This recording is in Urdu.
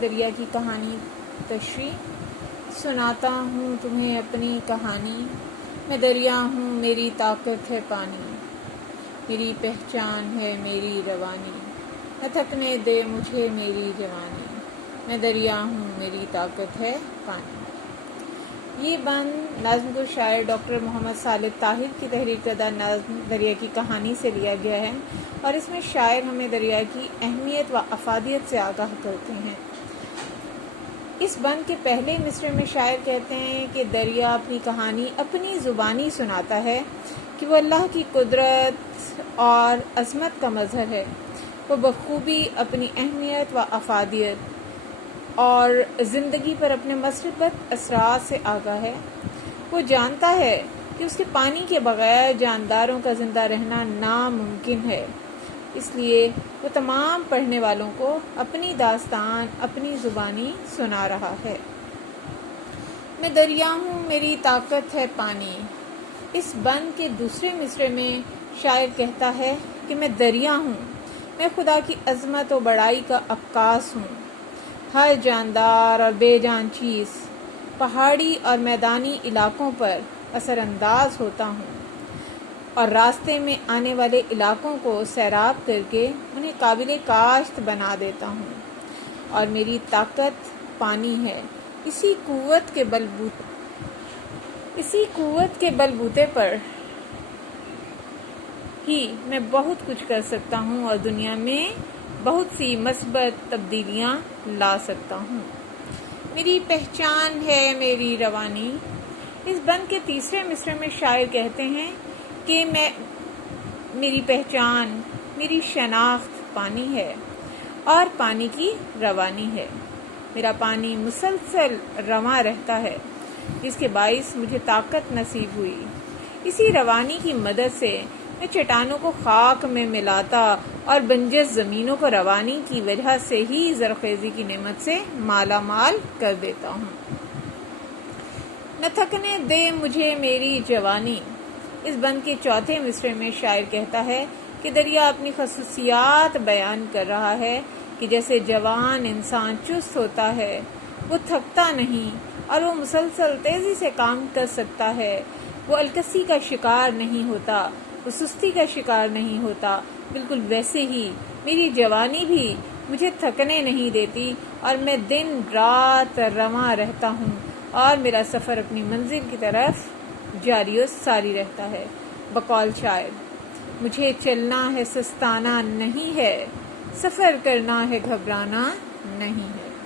دریا کی کہانی تشریح۔ سناتا ہوں تمہیں اپنی کہانی، میں دریا ہوں میری طاقت ہے پانی، میری پہچان ہے میری روانی، نہ تھکنے دے مجھے میری جوانی، میں دریا ہوں میری طاقت ہے پانی۔ یہ بند نظم کو شاعر ڈاکٹر محمد صالح طاہر کی تحریر کردہ نظم دریا کی کہانی سے لیا گیا ہے، اور اس میں شاعر ہمیں دریا کی اہمیت و افادیت سے آگاہ کرتے ہیں۔ اس بند کے پہلے مصرعے میں شاعر کہتے ہیں کہ دریا اپنی کہانی اپنی زبانی سناتا ہے کہ وہ اللہ کی قدرت اور عظمت کا مظہر ہے۔ وہ بخوبی اپنی اہمیت و افادیت اور زندگی پر اپنے مثبت اثرات سے آگاہ ہے۔ وہ جانتا ہے کہ اس کے پانی کے بغیر جانداروں کا زندہ رہنا ناممکن ہے، اس لیے وہ تمام پڑھنے والوں کو اپنی داستان اپنی زبانی سنا رہا ہے۔ میں دریا ہوں میری طاقت ہے پانی۔ اس بند کے دوسرے مصرعے میں شاعر کہتا ہے کہ میں دریا ہوں، میں خدا کی عظمت و بڑائی کا عکاس ہوں۔ ہر جاندار اور بے جان چیز پہاڑی اور میدانی علاقوں پر اثر انداز ہوتا ہوں، اور راستے میں آنے والے علاقوں کو سیراب کر کے انہیں قابل کاشت بنا دیتا ہوں، اور میری طاقت پانی ہے۔ اسی قوت کے بلبوتے پر ہی میں بہت کچھ کر سکتا ہوں اور دنیا میں بہت سی مثبت تبدیلیاں لا سکتا ہوں۔ میری پہچان ہے میری روانی۔ اس بند کے تیسرے مصرعے میں شاعر کہتے ہیں کہ میری پہچان میری شناخت پانی ہے اور پانی کی روانی ہے۔ میرا پانی مسلسل رواں رہتا ہے، جس کے باعث مجھے طاقت نصیب ہوئی۔ اسی روانی کی مدد سے میں چٹانوں کو خاک میں ملاتا اور بنجر زمینوں کو روانی کی وجہ سے ہی زرخیزی کی نعمت سے مالا مال کر دیتا ہوں۔ نہ تھکنے دے مجھے میری جوانی۔ اس بند کے چوتھے مصرعے میں شاعر کہتا ہے کہ دریا اپنی خصوصیات بیان کر رہا ہے کہ جیسے جوان انسان چست ہوتا ہے، وہ تھکتا نہیں اور وہ مسلسل تیزی سے کام کر سکتا ہے، وہ الکسی کا شکار نہیں ہوتا، وہ سستی کا شکار نہیں ہوتا، بالکل ویسے ہی میری جوانی بھی مجھے تھکنے نہیں دیتی، اور میں دن رات رواں رہتا ہوں اور میرا سفر اپنی منزل کی طرف جاری و ساری رہتا ہے۔ بقول شاعر، مجھے چلنا ہے سستانا نہیں ہے، سفر کرنا ہے گھبرانا نہیں ہے۔